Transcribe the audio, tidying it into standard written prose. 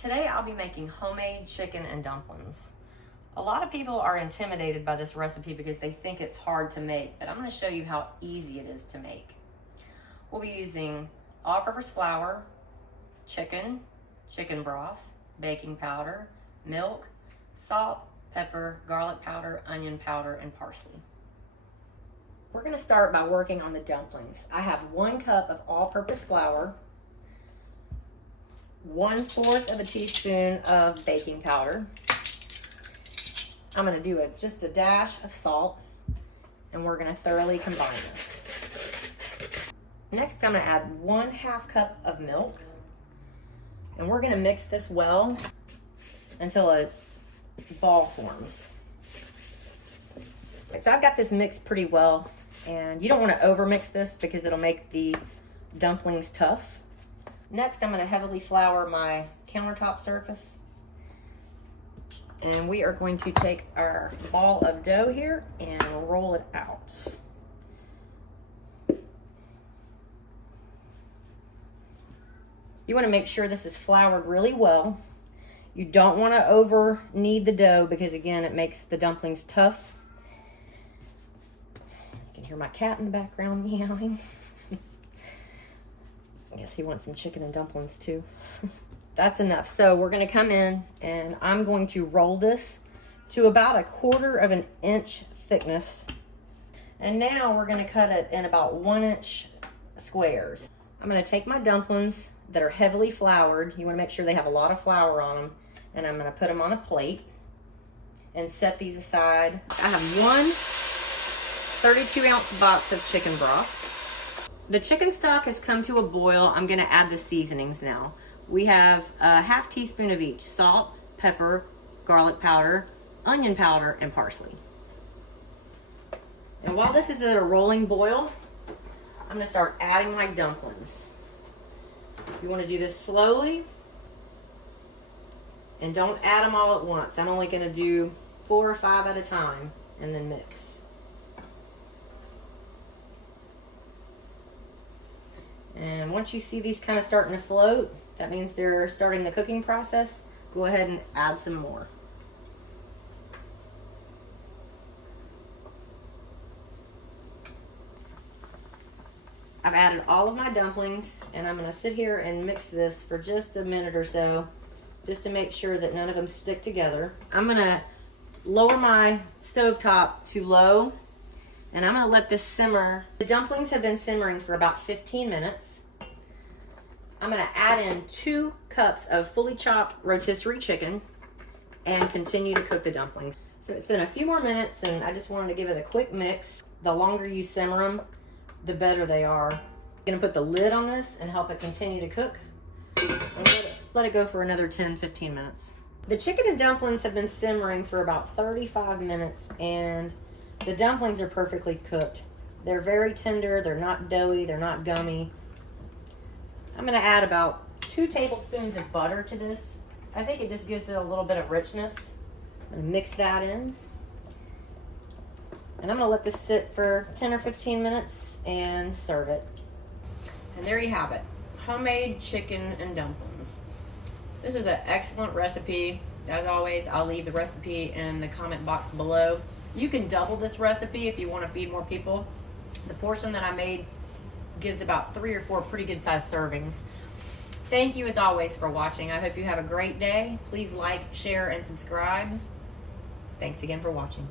Today I'll be making homemade chicken and dumplings. A lot of people are intimidated by this recipe because they think it's hard to make, but I'm going to show you how easy it is to make. We'll be using all-purpose flour, chicken broth, baking powder, milk, salt, pepper, garlic powder, onion powder, and parsley. We're going to start by working on the dumplings. I have 1 cup of all-purpose flour, 1/4 of a teaspoon of baking powder. I'm going to do just a dash of salt, and we're going to thoroughly combine this. Next, I'm going to add 1/2 cup of milk, and we're going to mix this well until a ball forms. So I've got this mixed pretty well, and you don't want to over mix this because it'll make the dumplings tough. Next, I'm going to heavily flour my countertop surface. And we are going to take our ball of dough here and roll it out. You want to make sure this is floured really well. You don't want to over knead the dough because, again, it makes the dumplings tough. You can hear my cat in the background meowing. I guess he wants some chicken and dumplings too. That's enough. So we're going to come in and I'm going to roll this to about 1/4 inch thickness. And now we're going to cut it in about 1-inch squares. I'm going to take my dumplings that are heavily floured. You want to make sure they have a lot of flour on them. And I'm going to put them on a plate and set these aside. I have 1 32-ounce box of chicken broth. The chicken stock has come to a boil. I'm going to add the seasonings now. We have a 1/2 teaspoon of each: salt, pepper, garlic powder, onion powder, and parsley. And while this is at a rolling boil, I'm going to start adding my dumplings. You want to do this slowly, and don't add them all at once. I'm only going to do 4 or 5 at a time and then mix. And once you see these kind of starting to float, that means they're starting the cooking process. Go ahead and add some more. I've added all of my dumplings, and I'm going to sit here and mix this for just a minute or so, just to make sure that none of them stick together. I'm going to lower my stovetop to low, and I'm going to let this simmer. The dumplings have been simmering for about 15 minutes. I'm going to add in 2 cups of fully chopped rotisserie chicken and continue to cook the dumplings. So it's been a few more minutes, and I just wanted to give it a quick mix. The longer you simmer them, the better they are. I'm going to put the lid on this and help it continue to cook. And let it go for another 10-15 minutes. The chicken and dumplings have been simmering for about 35 minutes, and the dumplings are perfectly cooked. They're very tender, they're not doughy, they're not gummy. I'm going to add about 2 tablespoons of butter to this. I think it just gives it a little bit of richness. I'm going to mix that in. And I'm going to let this sit for 10 or 15 minutes and serve it. And there you have it. Homemade chicken and dumplings. This is an excellent recipe. As always, I'll leave the recipe in the comment box below. You can double this recipe if you want to feed more people. The portion that I made gives about 3 or 4 pretty good sized servings. Thank you as always for watching. I hope you have a great day. Please like, share, and subscribe. Thanks again for watching.